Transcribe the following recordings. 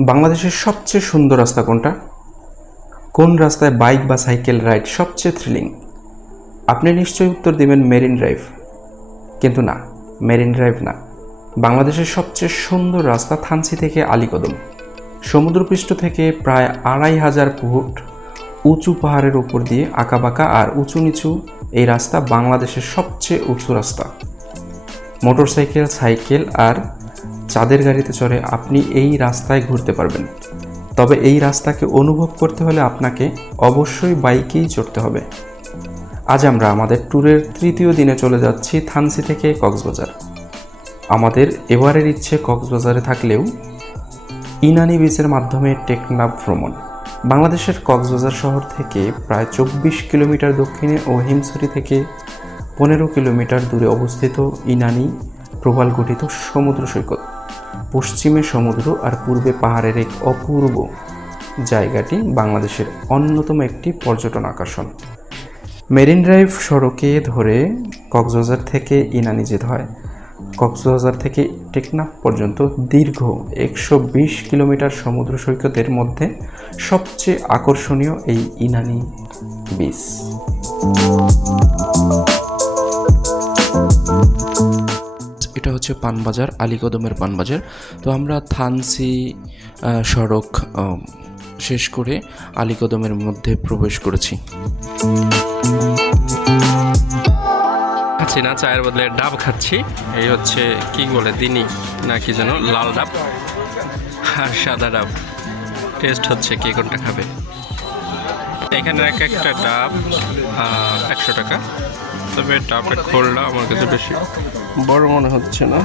বাংলাদেশের সবচেয়ে সুন্দর রাস্তা কোনটা? কোন রাস্তায় বাইক বা সাইকেল রাইড সবচেয়ে থ্রিলিং আপনি নিশ্চয়ই উত্তর দিবেন মেরিন ড্রাইভ। কিন্তু না, মেরিন ড্রাইভ না। বাংলাদেশের সবচেয়ে সুন্দর রাস্তা থানসি থেকে আলীকদম। সমুদ্রপৃষ্ঠ থেকে প্রায় আড়াই হাজার ফুট উঁচু পাহাড়ের উপর দিয়ে আঁকাবাঁকা আর উঁচু নিচু এই রাস্তা বাংলাদেশের সবচেয়ে উঁচু রাস্তা। মোটরসাইকেল, সাইকেল আর চাঁদের গাড়িতে চড়ে আপনি এই রাস্তায় ঘুরতে পারবেন। তবে এই রাস্তাকে অনুভব করতে হলে আপনাকে অবশ্যই বাইকেই চড়তে হবে। আজ আমরা আমাদের ট্যুরের তৃতীয় দিনে চলে যাচ্ছি থানসি থেকে কক্সবাজার। আমাদের এবারের ইচ্ছে কক্সবাজারে থাকলেও ইনানি বিচের মাধ্যমে টেকনাফ ভ্রমণ। বাংলাদেশের কক্সবাজার শহর থেকে প্রায় চব্বিশ কিলোমিটার দক্ষিণে ও হিমছড়ি থেকে পনেরো কিলোমিটার দূরে অবস্থিত ইনানি প্রবাল গঠিত সমুদ্র সৈকত। পশ্চিমে সমুদ্র আর পূর্বে পাহাড়ের এক অপূর্ব জায়গাটি বাংলাদেশের অন্যতম একটি পর্যটন আকর্ষণ। মেরিন ড্রাইভ সড়কে ধরে কক্সবাজার থেকে ইনানি যেতে হয়। কক্সবাজার থেকে টেকনাফ পর্যন্ত দীর্ঘ একশো বিশ কিলোমিটার সমুদ্র সৈকতের মধ্যে সবচেয়ে আকর্ষণীয় এই ইনানি বিচ। হচ্ছে পানবাজার, আলীকদমের পানবাজার। তো আমরা থানসি সড়ক শেষ করে আলীকদমের মধ্যে প্রবেশ করেছি। খাচ্ছি না, চায়ের বদলে ডাব খাচ্ছি। এই হচ্ছে কি বলে, দিনি, না কি যেন, লাল ডাব আর সাদা ডাব। টেস্ট হচ্ছে কে কোনটা খাবে। এখানে এক একটা ডাব একশো টাকা। তবে ডাবের খোলটা আমার কাছে বেশি। বড় মনে হচ্ছে না।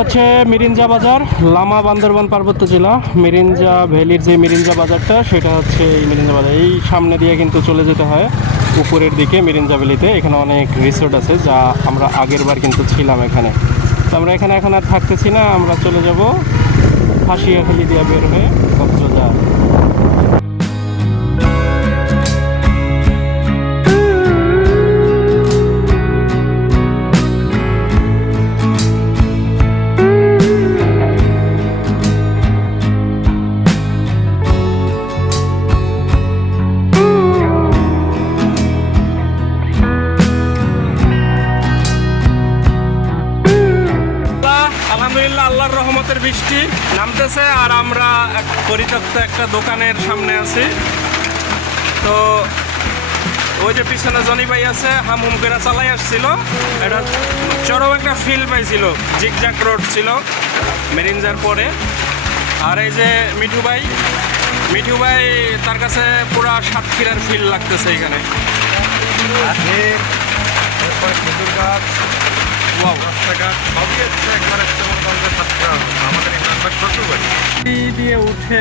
হচ্ছে মিরিঞ্জা বাজার, লামা বান্দরবান পার্বত্য জেলা। মিরিঞ্জা ভ্যালির যে মিরিঞ্জা বাজারটা, সেটা হচ্ছে এই মিরিঞ্জা বাজার। এই সামনে দিয়ে কিন্তু চলে যেতে হয়। উপরের দিকে মেরিনজাবেলিতে এখানে অনেক রিসোর্ট আছে যা আমরা আগের বার কিন্তু ছিলাম এখানে। তো আমরা এখানে এখন আর থাকতেছি না, আমরা চলে যাব ফাঁসিয়াখালি দিয়ে বের হয়ে। আলহামদুলিল্লাহ, আল্লাহর রহমতের বৃষ্টি নামতেছে আর আমরা এক পরিত্যক্ত একটা দোকানের সামনে আছি। তো ওই যে পিছনে জনি ভাই আছে হাম হুম করে চালাই আসছিল। এটা চরম একটা ফিল পাইছিল জিগজাক রোড ছিল, মেরিনজার পরে। আর এই যে মিঠু ভাই মিঠু ভাই তার কাছে পুরা সাতক্ষীরার ফিল লাগতেছে এখানে। রাস্তাঘাট সবই হচ্ছে একবার মনে করেন আমাদের এখানে আমরা বাড়ি দিয়ে উঠে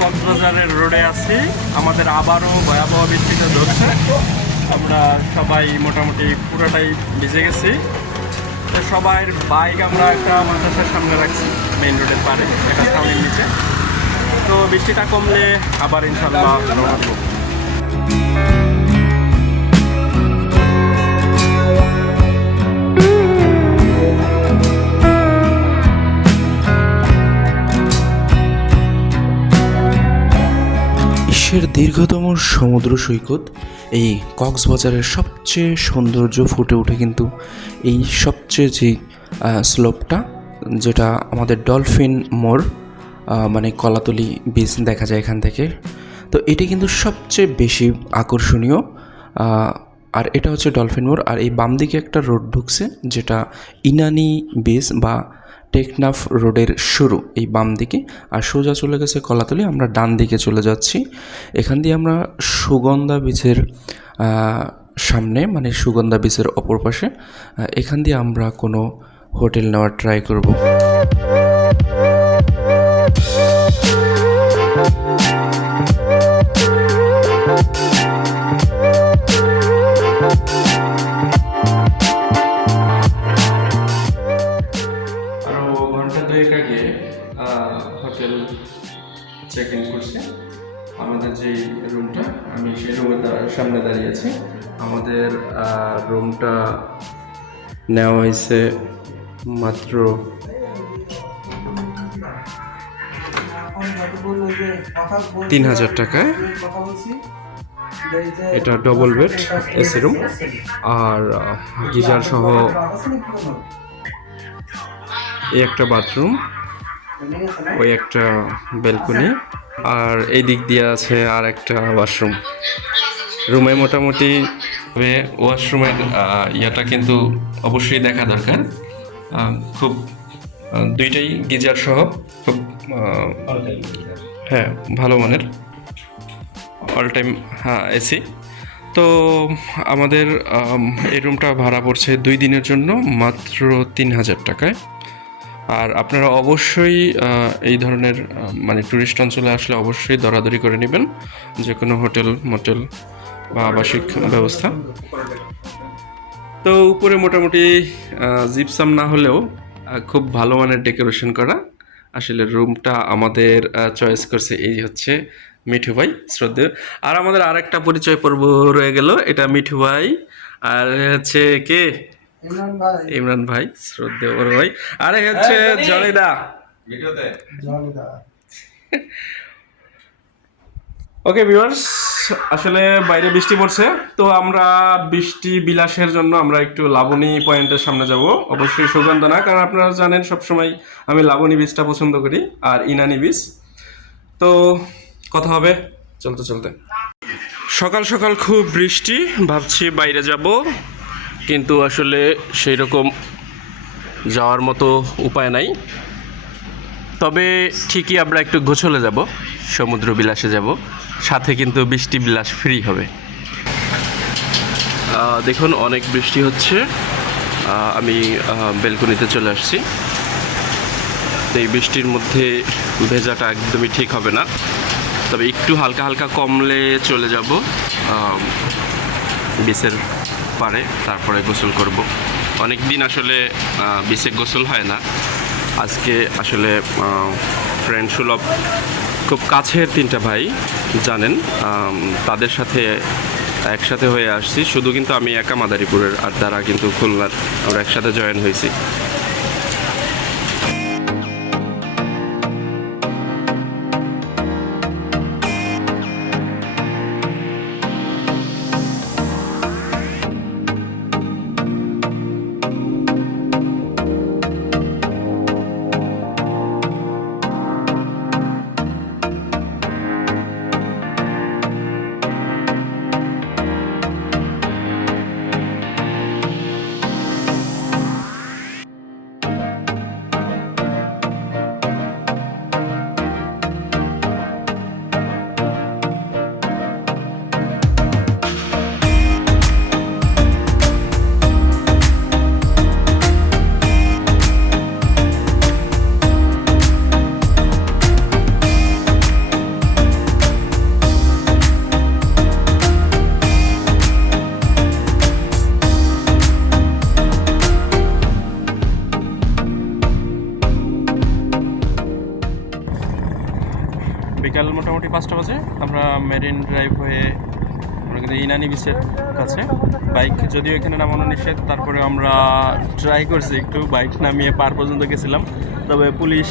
কক্সবাজারের রোডে আছি। আমাদের আবারও ভয়াবহ বৃষ্টিতে ধরছে। আমরা সবাই মোটামুটি পুরোটাই ভিজে গেছি। তো সবাই বাইক আমরা একটা মাদ্রাসার সামনে রাখছি মেইন রোডের পারে একটা ছাউনির নিচে। তো বৃষ্টিটা কমলে আবার ইনশাল্লাহ বিশ্বের দীর্ঘতম সমুদ্র সৈকত, এই কক্সবাজারের সবচেয়ে সৌন্দর্য ফুটে ওঠে কিন্তু এই সবচেয়ে যে স্লোপটা, যেটা আমাদের ডলফিন মোড় মানে কলাতলি বিচ দেখা যায় এখান থেকে, তো এটি কিন্তু সবচেয়ে বেশি আকর্ষণীয় আর এটা হচ্ছে ডলফিন মোড় আর এই বাম দিকে একটা রোড ঢুকছে যেটা ইনানি বিচ বা টেকনাফ রোডের শুরু এই বাম দিকে। আর সোজা চলে গেছে কলাতলি আমরা ডান দিকে চলে যাচ্ছি। এখান দিয়ে আমরা সুগন্ধা আহ, সামনে মানে সুগন্ধা বীচের অপর পাশে এখান দিয়ে আমরা কোনো হোটেল নেওয়ার ট্রাই করব। নেওয়া হয়েছে মাত্র তিন হাজার টাকায়। এটা ডবল বেড এসি রুম আর গিজার সহ এই একটা বাথরুম ওই একটা ব্যালকনি আর এই দিক দিয়ে আছে আর একটা ওয়াশরুম রুমে মোটামুটি ওয়াশরুমের ইয়াটা কিন্তু অবশ্যই দেখা দরকার। খুব দুইটাই গিজার সহ খুব হ্যাঁ ভালো মানের। অল টাইম হ্যাঁ এসি। তো আমাদের এই রুমটা ভাড়া পড়ছে দুই দিনের জন্য মাত্র তিন হাজার টাকায়। আর আপনারা অবশ্যই এই ধরনের মানে ট্যুরিস্ট অঞ্চলে আসলে অবশ্যই দরাদরি করে নেবেন। যে কোনো হোটেল, মোটেল বা আবাসিক ব্যবস্থা। তো উপরে মোটামুটি জিপসাম না হলেও খুব ভালো মানের ডেকোরেশন করা। আসলে রুমটা আমাদের চয়েস করছে এই হচ্ছে মিঠু ভাই শ্রদ্ধেয়। আর আমাদের আরেকটা পরিচয় পর্ব রয়ে গেল এটা মিঠু ভাই আর হচ্ছে কে? ইমরান ভাই। ইমরান ভাই শ্রদ্ধেয় বড় ভাই। আরে হচ্ছে জনিদা জনিদা ওকে ভিউয়ার্স আসলে বাইরে বৃষ্টি পড়ছে, তো আমরা বৃষ্টি বিলাসের জন্য আমরা একটু লাবণী পয়েন্টের সামনে যাব। অবশ্যই সুগন্ধ না, কারণ আপনারা জানেন সবসময় আমি লাবণী বীজটা পছন্দ করি, আর ইনানি বীজ। তো কথা হবে, চলতে চলতে। সকাল সকাল খুব বৃষ্টি, ভাবছি বাইরে যাব, কিন্তু আসলে সেই রকম যাওয়ার মতো উপায় নাই। তবে ঠিকই আমরা একটু গোছলে যাব, সমুদ্র বিলাসে যাব। সাথে কিন্তু বৃষ্টি বিলাস ফ্রি হবে। দেখুন, অনেক বৃষ্টি হচ্ছে। আমি বেলকনিতে চলে আসছি। এই বৃষ্টির মধ্যে ভেজাটা একদমই ঠিক হবে না। তবে একটু হালকা হালকা কমলে চলে যাব বিচের পারে, তারপরে গোসল করব। অনেক দিন আসলে বিচে গোসল হয় না। আজকে আসলে ফ্রেন্ড সুলভ খুব কাছের তিনটা ভাই। জানেন তাদের সাথে একসাথে হয়ে আসছি। শুধু কিন্তু আমি একা মাদারীপুরের আর তারা কিন্তু খুলনার, আমরা একসাথে জয়েন হয়েছি। পাঁচটা বাজে। আমরা মেরিন ড্রাইভ হয়ে আমরা কিন্তু ইনানি বিচের কাছে। বাইক যদিও এখানে নামানো নিষেধ তারপরে আমরা ট্রাই করছি একটু বাইক নামিয়ে পার পর্যন্ত গেছিলাম। তবে পুলিশ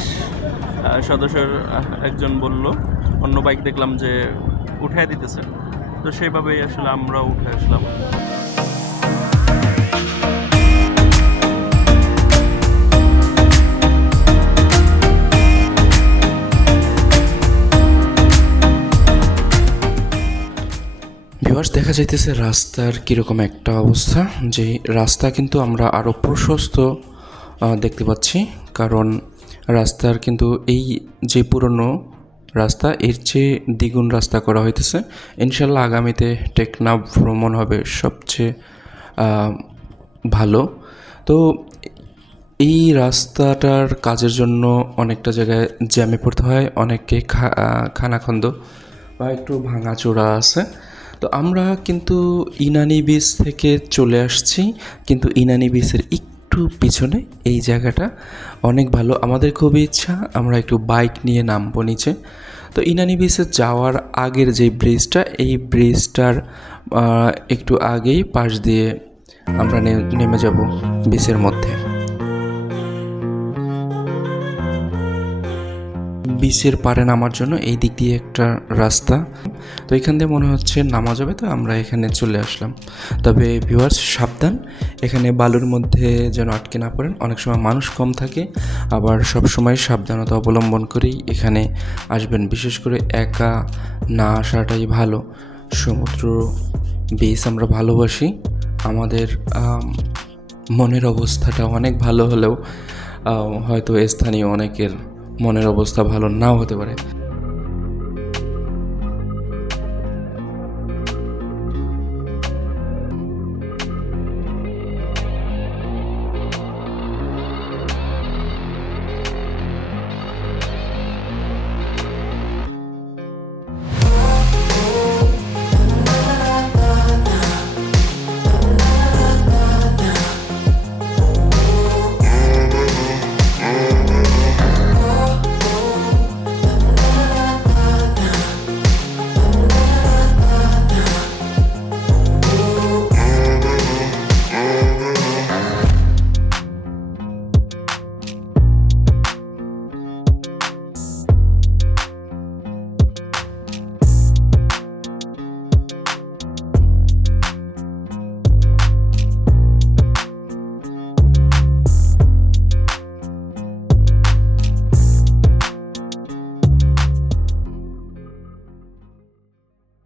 সদস্যের একজন বলল, অন্য বাইক দেখলাম যে উঠায় দিতেছে। তো সেইভাবেই আসলে আমরা উঠে আসলাম। ভিউয়ার্স, দেখা যাইতেছে রাস্তার কীরকম একটা অবস্থা, যে রাস্তা কিন্তু আমরা আরও প্রশস্ত দেখতে পাচ্ছি। কারণ রাস্তার কিন্তু এই যে পুরনো রাস্তা, এর চেয়ে দ্বিগুণ রাস্তা করা হইতেছে। ইনশাল্লাহ আগামীতে টেকনাফ ভ্রমণ হবে সবচেয়ে ভালো। তো এই রাস্তাটার কাজের জন্য অনেকটা জায়গায় জ্যামে পড়তে হয়, অনেককে খা খানাখন্দ বা একটু ভাঙাচোরা আছে। তো আমরা কিন্তু ইনানি বিচ থেকে চলে আসছি, কিন্তু ইনানি বিচের একটু পিছনে এই জায়গাটা অনেক ভালো, আমাদের খুবই ইচ্ছা, আমরা একটু বাইক নিয়ে নামবো নিচে। তো ইনানি বিচে যাওয়ার আগের যে ব্রিজটা এই ব্রিজটার একটু আগেই পাশ দিয়ে আমরা নেমে যাব বিচের মধ্যে। বিচের পারে নামার জন্য এই দিক দিয়ে একটা রাস্তা। তো এখান দিয়ে মনে হচ্ছে নামা যাবে তো আমরা এখানে চলে আসলাম। তবে ভিউয়ার্স সাবধান। এখানে বালুর মধ্যে যেন আটকে না পড়েন। অনেক সময় মানুষ কম থাকে, আবার সব সময় সাবধানতা অবলম্বন করেই এখানে আসবেন। বিশেষ করে একা না আসাটাই ভালো। সমুদ্র বিচ আমরা ভালোবাসি। আমাদের মনের অবস্থাটা অনেক ভালো হলেও হয়তো স্থানীয় অনেকের মনের অবস্থা ভালো নাও হতে পারে।